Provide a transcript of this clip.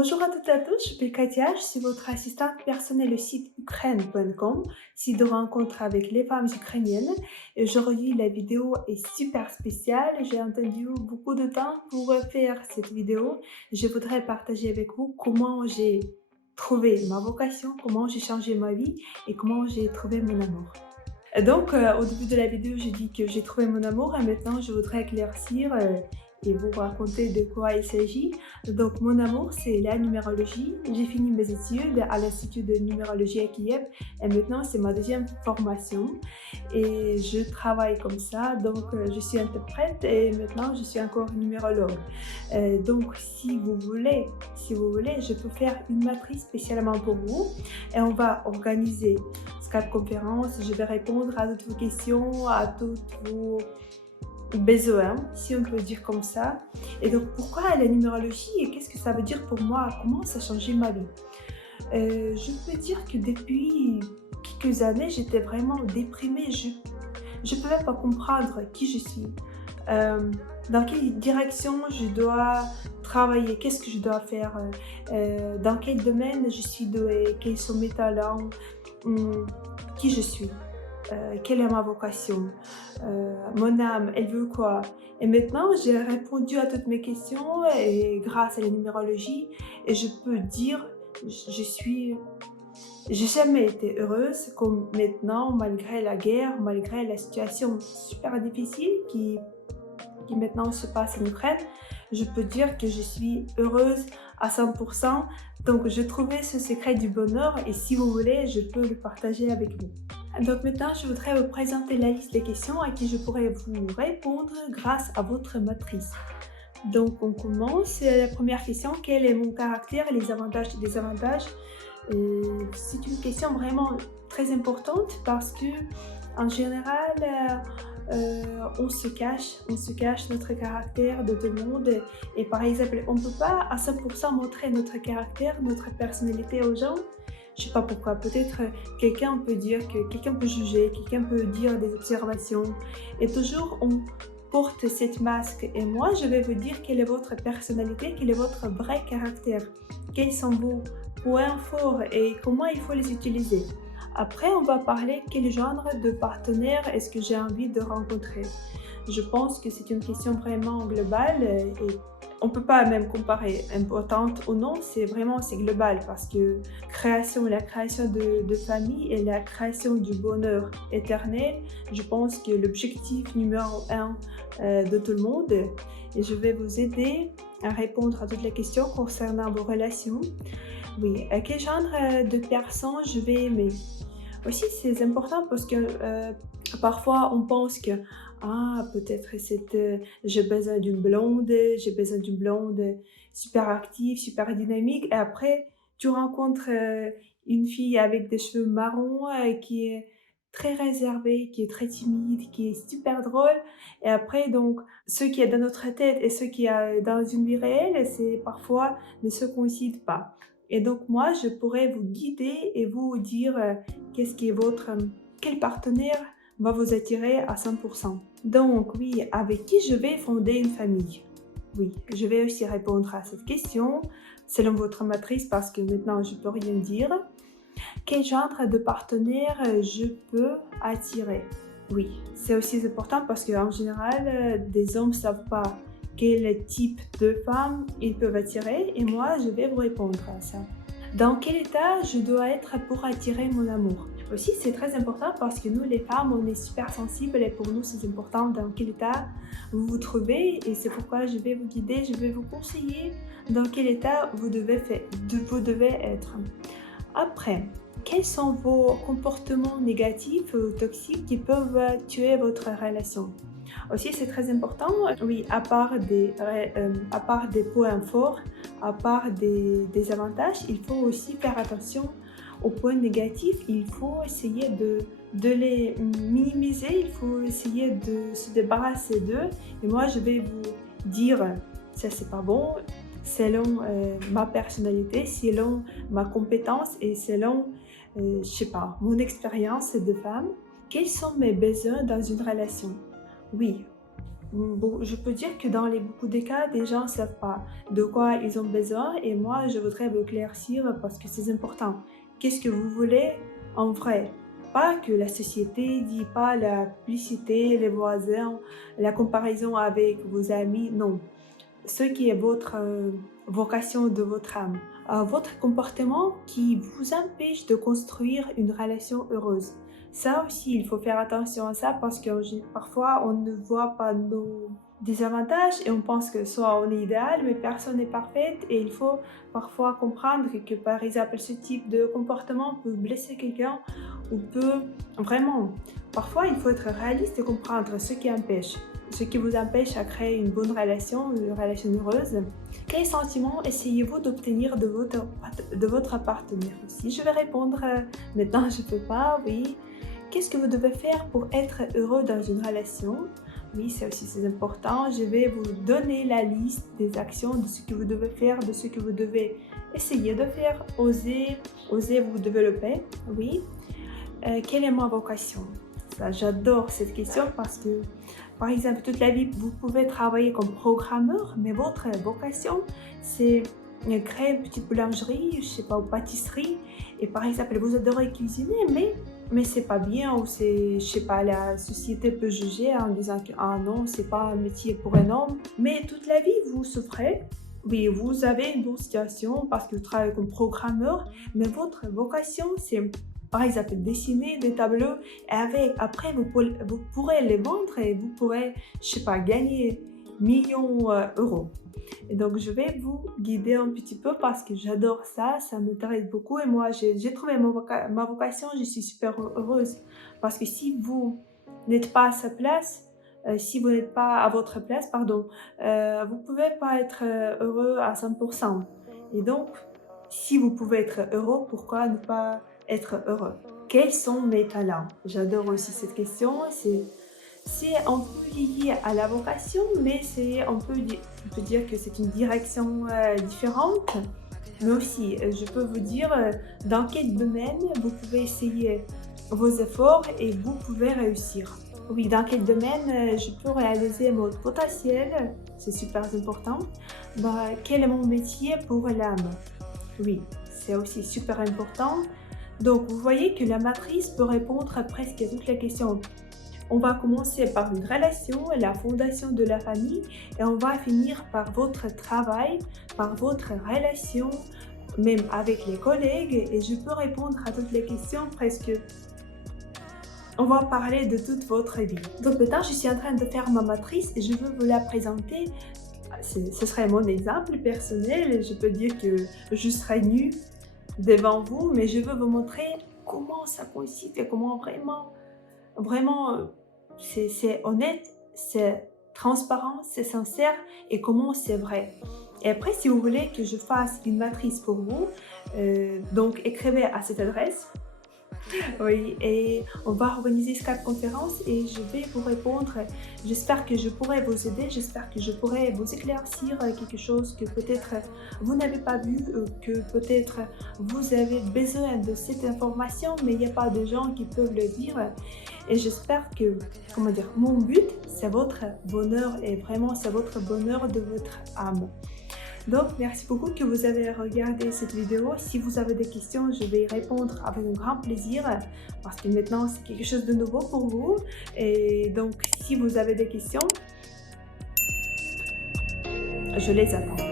Bonjour à toutes et à tous, je suis Katia, je suis votre assistante personnelle au site ukraine.com, site de rencontre avec les femmes ukrainiennes. Et aujourd'hui, la vidéo est super spéciale. J'ai entendu beaucoup de temps pour faire cette vidéo. Je voudrais partager avec vous comment j'ai trouvé ma vocation, comment j'ai changé ma vie et comment j'ai trouvé mon amour. Au début de la vidéo, j'ai dit que j'ai trouvé mon amour et maintenant je voudrais éclaircir et vous raconter de quoi il s'agit. Donc, mon amour, c'est la numérologie. J'ai fini mes études à l'Institut de numérologie à Kiev et maintenant c'est ma deuxième formation et je travaille comme ça. Je suis interprète et maintenant je suis encore numérologue. Si vous voulez, je peux faire une matrice spécialement pour vous et on va organiser Skype conférence, je vais répondre à toutes vos questions, à tous vos besoins, si on peut dire comme ça. Et donc, pourquoi la numérologie et qu'est-ce que ça veut dire pour moi? Comment ça a changé ma vie? Je peux dire que depuis quelques années, j'étais vraiment déprimée. Je ne pouvais pas comprendre qui je suis, dans quelle direction je dois travailler, qu'est-ce que je dois faire, dans quel domaine je suis douée, quels sont mes talents, qui je suis, quelle est ma vocation, mon âme, elle veut quoi. Et maintenant, j'ai répondu à toutes mes questions et grâce à la numérologie, et je peux dire, j'ai jamais été heureuse comme maintenant, malgré la guerre, malgré la situation super difficile qui maintenant se passe en Ukraine. Je peux dire que je suis heureuse à 100%. Donc, j'ai trouvé ce secret du bonheur et si vous voulez, je peux le partager avec vous. Donc maintenant, je voudrais vous présenter la liste des questions à qui je pourrais vous répondre grâce à votre matrice. Donc, on commence. La première question, quel est mon caractère, les avantages et désavantages? C'est une question vraiment très importante parce que, en général, on se cache notre caractère de tout le monde. Et par exemple, on ne peut pas à 100% montrer notre caractère, notre personnalité aux gens. Je sais pas pourquoi, peut-être quelqu'un peut dire que quelqu'un peut juger, quelqu'un peut dire des observations. Et toujours, on porte cette masque. Et moi, je vais vous dire quelle est votre personnalité, quel est votre vrai caractère, quels sont vos points forts et comment il faut les utiliser. Après, on va parler quel genre de partenaire est-ce que j'ai envie de rencontrer. Je pense que c'est une question vraiment globale et on ne peut pas même comparer importante ou non, c'est global parce que la création de famille et la création du bonheur éternel, je pense que l'objectif numéro un de tout le monde. Et je vais vous aider à répondre à toutes les questions concernant vos relations. Oui, à quel genre de personne je vais aimer? Aussi, c'est important parce que parfois on pense que peut-être j'ai besoin d'une blonde super active, super dynamique. Et après, tu rencontres une fille avec des cheveux marrons qui est très réservée, qui est très timide, qui est super drôle. Et après, donc, ce qui est dans notre tête et ce qui est dans une vie réelle, c'est parfois ne se coïncide pas. Et donc, moi, je pourrais vous guider et vous dire qu'est-ce qui est quel partenaire va vous attirer à 100%. Donc oui, avec qui je vais fonder une famille? Oui, je vais aussi répondre à cette question selon votre matrice parce que maintenant je peux rien dire. Quel genre de partenaire je peux attirer? Oui, c'est aussi important parce qu'en général, des hommes ne savent pas quel type de femme ils peuvent attirer et moi, je vais vous répondre à ça. Dans quel état je dois être pour attirer mon amour? Aussi, c'est très important parce que nous, les femmes, on est super sensibles et pour nous, c'est important dans quel état vous vous trouvez et c'est pourquoi je vais vous guider, je vais vous conseiller dans quel état vous devez être. Après, quels sont vos comportements négatifs ou toxiques qui peuvent tuer votre relation? Aussi, c'est très important, oui, à part des points forts, à part des avantages, il faut aussi faire attention aux points négatifs. Il faut essayer de les minimiser, il faut essayer de se débarrasser d'eux. Et moi, je vais vous dire, ça c'est pas bon, selon ma personnalité, selon ma compétence et selon, je sais pas, mon expérience de femme. Quels sont mes besoins dans une relation? Oui, Bon, je peux dire que dans beaucoup des cas, des gens ne savent pas de quoi ils ont besoin et moi, je voudrais vous éclaircir parce que c'est important. Qu'est-ce que vous voulez en vrai? Pas que la société dit, pas la publicité, les voisins, la comparaison avec vos amis, non. Ce qui est votre vocation de votre âme. Votre comportement qui vous empêche de construire une relation heureuse. Ça aussi, il faut faire attention à ça parce que parfois on ne voit pas nos désavantages et on pense que soit on est idéal, mais personne n'est parfaite et il faut parfois comprendre que par exemple ce type de comportement peut blesser quelqu'un ou peut vraiment. Parfois, il faut être réaliste et comprendre ce qui vous empêche à créer une bonne relation, une relation heureuse. Quels sentiments essayez-vous d'obtenir de votre partenaire aussi? Je vais répondre maintenant, je peux pas, oui. Qu'est-ce que vous devez faire pour être heureux dans une relation? Oui, c'est important. Je vais vous donner la liste des actions, de ce que vous devez faire, de ce que vous devez essayer de faire. Oser vous développer, oui. Quelle est ma vocation? Ça, j'adore cette question parce que, par exemple, toute la vie, vous pouvez travailler comme programmeur, mais votre vocation, c'est créer une petite boulangerie, je sais pas, ou pâtisserie. Et par exemple, vous adorez cuisiner, mais c'est pas bien, ou c'est, je sais pas, la société peut juger en disant que, ah non, c'est pas un métier pour un homme. Mais toute la vie, vous souffrez. Oui, vous avez une bonne situation parce que vous travaillez comme programmeur, mais votre vocation, c'est par exemple dessiner des tableaux et après vous pourrez les vendre et vous pourrez, je sais pas, gagner millions d'euros. Et donc je vais vous guider un petit peu parce que j'adore ça, ça m'intéresse beaucoup et moi j'ai trouvé ma vocation, je suis super heureuse parce que si vous n'êtes pas à sa place, si vous n'êtes pas à votre place, pardon, vous pouvez pas être heureux à 100%. Et donc, si vous pouvez être heureux, pourquoi ne pas être heureux? Quels sont mes talents? J'adore aussi cette question. C'est un peu lié à la vocation, mais on peut dire que c'est une direction différente. Mais aussi, je peux vous dire dans quel domaine vous pouvez essayer vos efforts et vous pouvez réussir. Oui, dans quel domaine je peux réaliser mon potentiel, c'est super important. Quel est mon métier pour l'âme? Oui, c'est aussi super important. Donc, vous voyez que la matrice peut répondre à presque toutes les questions. On va commencer par une relation, la fondation de la famille, et on va finir par votre travail, par votre relation, même avec les collègues, et je peux répondre à toutes les questions presque. On va parler de toute votre vie. Donc maintenant, je suis en train de faire ma matrice et je veux vous la présenter. Ce serait mon exemple personnel et je peux dire que je serai nue devant vous, mais je veux vous montrer comment ça coïncide et comment vraiment, c'est honnête, c'est transparent, c'est sincère et comment c'est vrai. Et après, si vous voulez que je fasse une matrice pour vous, donc écrivez à cette adresse. Oui, et on va organiser Skype conférence et je vais vous répondre. J'espère que je pourrai vous aider, j'espère que je pourrai vous éclaircir quelque chose que peut-être vous n'avez pas vu, que peut-être vous avez besoin de cette information, mais il n'y a pas de gens qui peuvent le dire. Et j'espère que, comment dire, mon but, c'est votre bonheur et vraiment c'est votre bonheur de votre âme. Donc, merci beaucoup que vous avez regardé cette vidéo. Si vous avez des questions, je vais y répondre avec un grand plaisir parce que maintenant, c'est quelque chose de nouveau pour vous. Et donc, si vous avez des questions, je les attends.